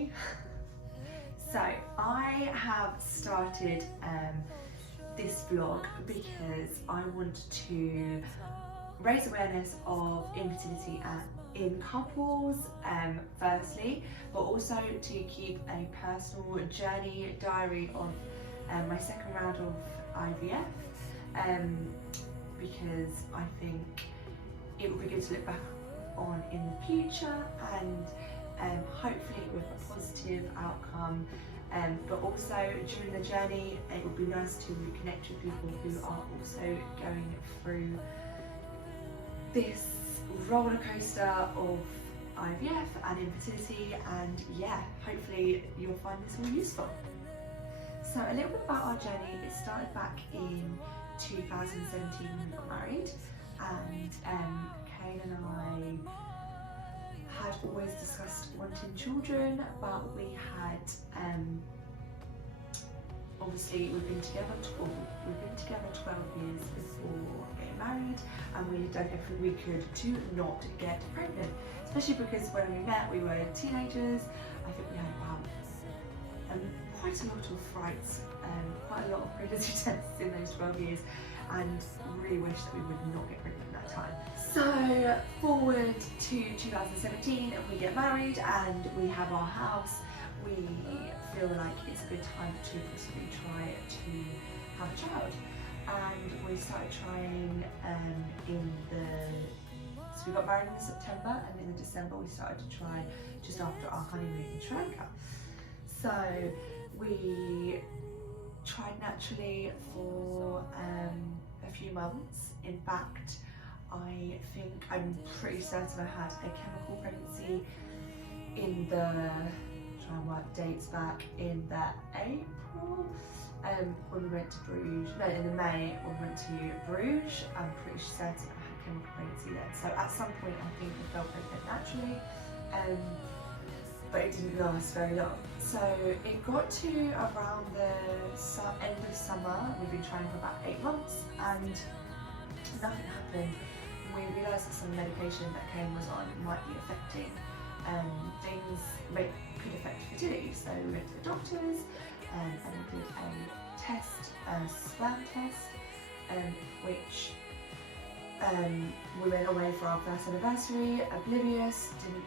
Hi. So I have started this vlog because I want to raise awareness of infertility in couples, firstly, but also to keep a personal journey diary of my second round of IVF, because I think it would be good to look back on in the future and hopefully with a positive outcome, but also during the journey it would be nice to connect with people who are also going through this roller coaster of IVF and infertility, and yeah, hopefully you'll find this all useful. So a little bit about our journey. It started back in 2017 when we got married, and Kane and I had always discussed wanting children, but we had obviously we've been together 12 years before getting married, and we had done everything we could to not get pregnant, especially because when we met we were teenagers. I think we had about quite a lot of frights, quite a lot of pregnancy tests in those 12 years, and really wish that we would not get pregnant at that time. So forward to 2017 and we get married and we have our house. We feel like it's a good time to possibly try to have a child, and we started trying so we got married in September, and in December we started to try just after our honeymoon in Sri Lanka. So we tried naturally for a few months. In fact, I'm pretty certain I had a chemical pregnancy in the, try and work dates back, in the April when we went to Bruges, no, in the May when we went to Bruges. I'm pretty certain I had chemical pregnancy then. So at some point I think I felt pregnant naturally, but it didn't last very long. So it got to around the end of summer. We've been trying for about 8 months and nothing happened. We realised that some medication that Kane was on might be affecting things, could affect fertility. So we went to the doctors and we did a test, a sperm test, which we went away for our first anniversary, oblivious, didn't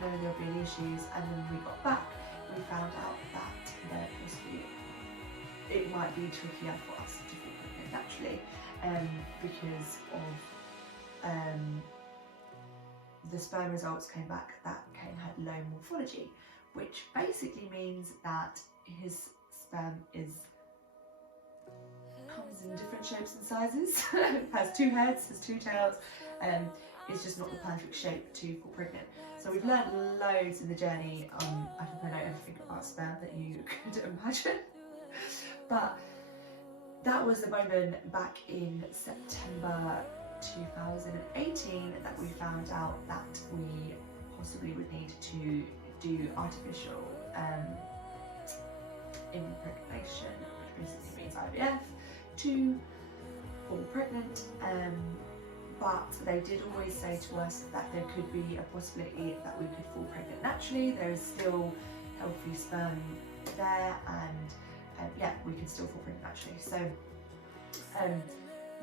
know there would be any issues, and then when we got back we found out that it might be trickier for us to fall pregnant naturally, because of the sperm results came back that Kane had low morphology, which basically means that his sperm comes in different shapes and sizes, has 2 heads, has 2 tails, it's just not the perfect shape to fall pregnant. So we've learned loads in the journey. I think I know everything about sperm that you could imagine. But that was the moment back in September 2018 that we found out that we possibly would need to do artificial impregnation, which basically means IVF, to fall pregnant. But they did always say to us that there could be a possibility that we could fall pregnant naturally. There is still healthy sperm there, and yeah, we could still fall pregnant naturally. So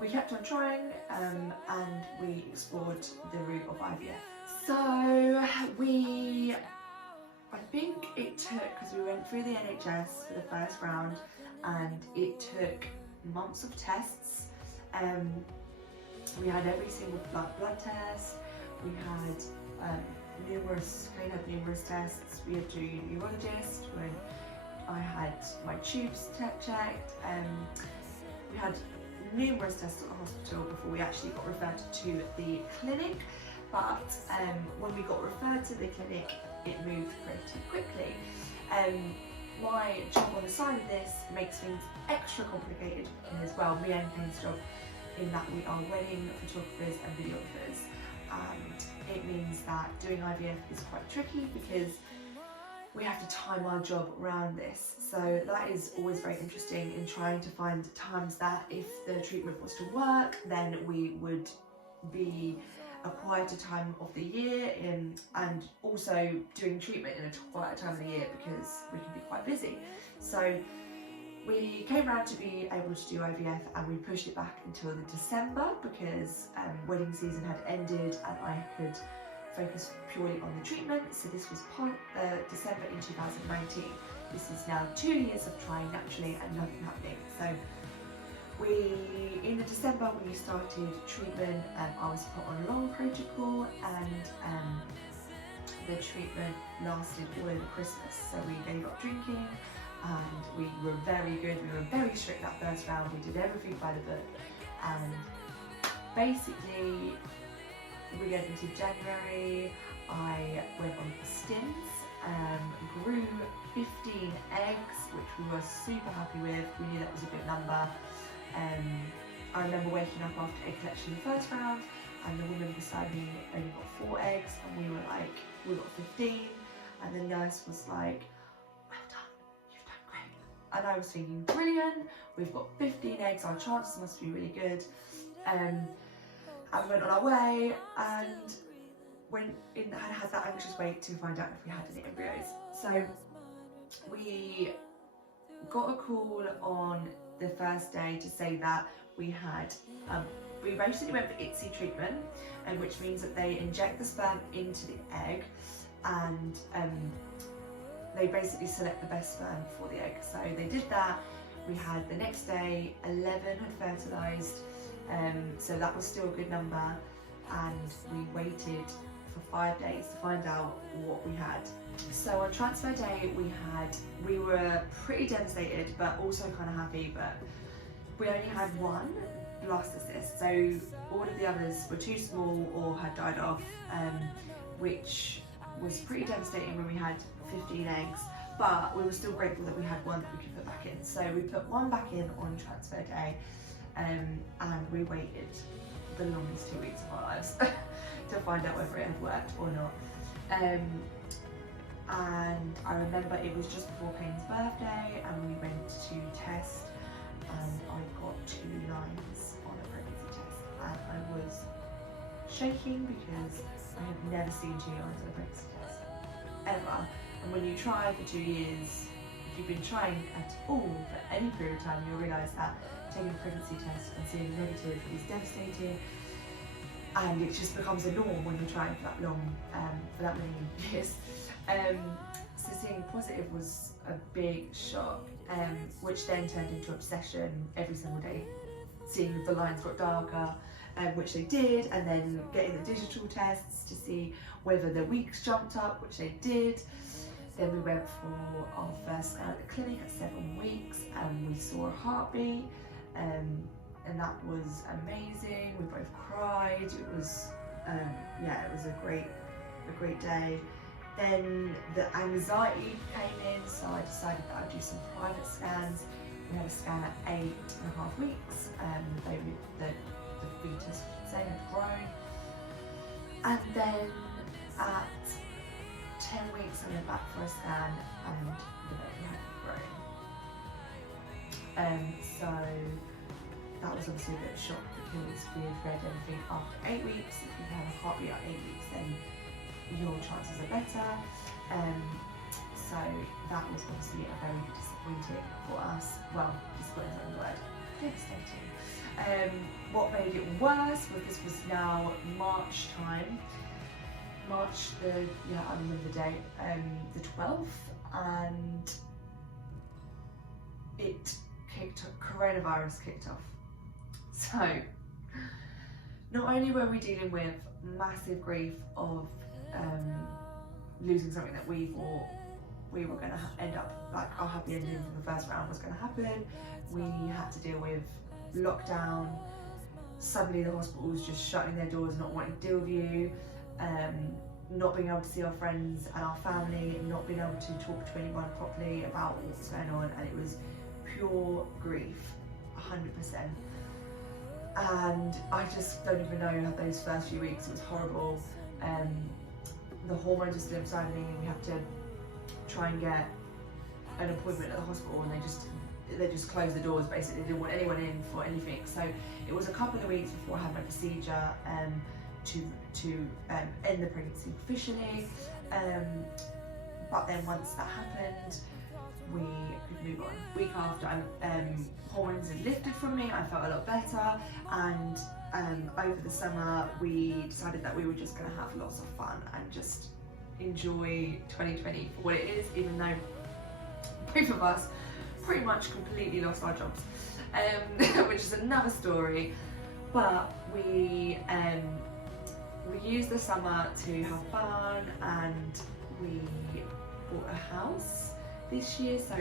we kept on trying, and we explored the route of IVF. So I think it took, because we went through the NHS for the first round, and it took months of tests. We had every single blood test. We had numerous tests. We had to a urologist when I had my tubes checked. We had numerous tests at the hospital before we actually got referred to the clinic, but when we got referred to the clinic it moved pretty quickly. My job on the side of this makes things extra complicated as well, me and Kane's job, in that we are wedding photographers and videographers, and it means that doing IVF is quite tricky because we have to time our job around this. So that is always very interesting in trying to find times that if the treatment was to work, then we would be a quieter time of the year, and also doing treatment in a quieter time of the year because we can be quite busy. So we came around to be able to do IVF, and we pushed it back until the December because wedding season had ended and I could focus purely on the treatment. So this was December in 2019. This is now 2 years of trying naturally and nothing happening. So in the December when we started treatment, I was put on a long protocol, and the treatment lasted all over Christmas. So we gave up drinking, and we were very good. We were very strict that first round. We did everything by the book, and basically we get into January. I went on stints, grew 15 eggs, which we were super happy with. We knew that was a good number. I remember waking up after egg collection the first round, and the woman beside me only got 4 eggs, and we were like, we got 15, and the nurse was like, well done, you've done great. And I was thinking, brilliant, we've got 15 eggs, our chances must be really good. And we went on our way, and had that anxious wait to find out if we had any embryos. So we got a call on the first day to say that we had, we basically went for ICSI treatment, which means that they inject the sperm into the egg, and they basically select the best sperm for the egg. So they did that. We had the next day 11 had fertilised, so that was still a good number, and we waited for 5 days to find out what we had. So on transfer day we were pretty devastated but also kind of happy, but we only had one blastocyst, so all of the others were too small or had died off, which was pretty devastating when we had 15 eggs, but we were still grateful that we had one that we could put back in. So we put one back in on transfer day, and we waited the longest 2 weeks of our lives to find out whether it had worked or not. And I remember it was just before Kane's birthday, and we went to test, and I got 2 lines on a pregnancy test, and I was shaking because I had never seen 2 lines on a pregnancy test, ever. And when you try for 2 years, if you've been trying at all for any period of time, you'll realise that taking a pregnancy test and seeing negative is devastating, and it just becomes a norm when you're trying for that long, for that many years. So seeing positive was a big shock, which then turned into obsession every single day, seeing if the lines got darker, which they did, and then getting the digital tests to see whether the weeks jumped up, which they did. Then we went for our first scan at the clinic at 7 weeks, and we saw a heartbeat, and that was amazing. We both cried. It was, yeah, it was a great day. Then the anxiety came in, so I decided that I'd do some private scans. We had a scan at 8.5 weeks, the fetus, say, had grown. And then at 10 weeks I went back for a scan, and the baby had grown. So that was obviously a bit of a shock because we had read everything after 8 weeks. If you have a heartbeat at 8 weeks, then your chances are better. So that was obviously a very disappointing for us. Well, disappointing is the word. Devastating. What made it worse was this was now March time. March I remember the date, the 12th, and coronavirus kicked off. So not only were we dealing with massive grief of losing something that we thought we were going to end up, like our happy ending from the first round was going to happen, we had to deal with lockdown, suddenly the hospitals just shutting their doors, not wanting to deal with you, not being able to see our friends and our family, not being able to talk to anyone properly about what was going on, and it was pure grief, 100%. And I just don't even know how those first few weeks, it was horrible. The hormones are still inside me, and we have to try and get an appointment at the hospital, and they just closed the doors basically. They didn't want anyone in for anything. So it was a couple of weeks before I had my procedure, end the pregnancy officially. But then once that happened, we could move on. Week after hormones had lifted from me, I felt a lot better, and over the summer we decided that we were just going to have lots of fun and just enjoy 2020 for what it is, even though both of us pretty much completely lost our jobs, which is another story. But we used the summer to have fun, and we bought a house this year, so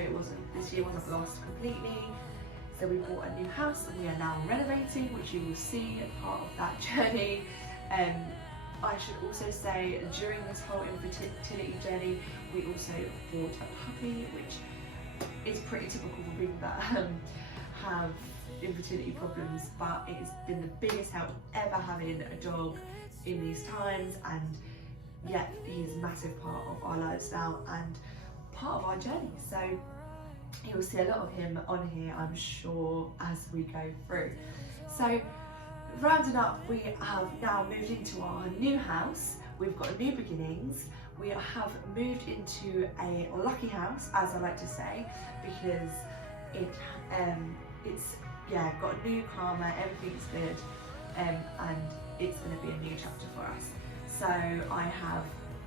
this year wasn't lost completely. So we bought a new house and we are now renovating, which you will see as part of that journey. I should also say, during this whole infertility journey, we also bought a puppy, which is pretty typical for people that have infertility problems, but it has been the biggest help ever having a dog in these times, and yet he's a massive part of our lives now and part of our journey. So you will see a lot of him on here, I'm sure, as we go through. So rounding up, we have now moved into our new house. We've got new beginnings. We have moved into a lucky house, as I like to say, because it's got a new karma, everything's good, and it's going to be a new chapter for us. So I have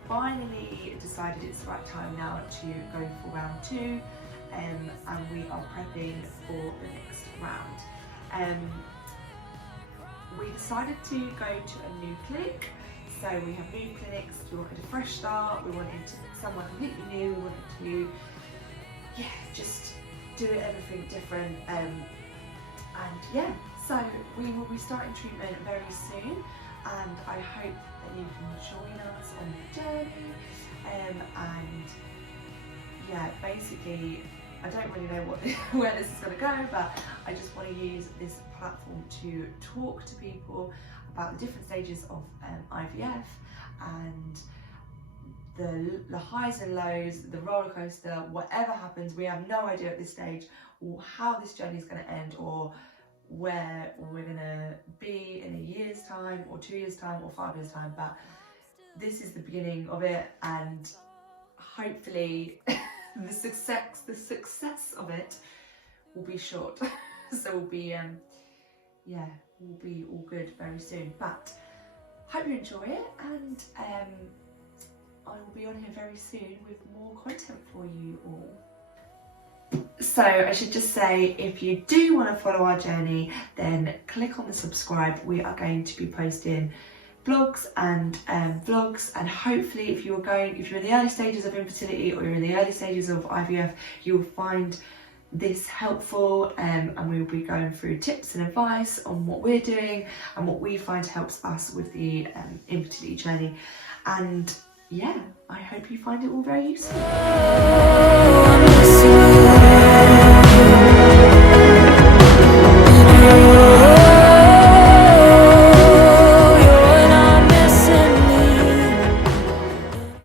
finally decided it's the right time now to go for round 2, and we are prepping for the next round. We decided to go to a new clinic. So we have new clinics, we wanted a fresh start, we wanted someone completely new, we wanted to just do everything different, so we will be starting treatment very soon, and I hope that you can join us on the journey, basically I don't really know where this is going to go, but I just want to use this platform to talk to people about the different stages of IVF and the highs and lows, the roller coaster, whatever happens. We have no idea at this stage how this journey is going to end, or where we're going to be in a year's time or 2 years time or 5 years time, but this is the beginning of it, and hopefully the success of it will be short. So we'll be we'll be all good very soon, but hope you enjoy it, and I will be on here very soon with more content for you all. So I should just say, if you do want to follow our journey, then click on the subscribe. We are going to be posting blogs and vlogs, and hopefully if you're in the early stages of infertility or you're in the early stages of IVF, you will find this helpful, and we will be going through tips and advice on what we're doing and what we find helps us with the infertility journey. And I hope you find it all very useful.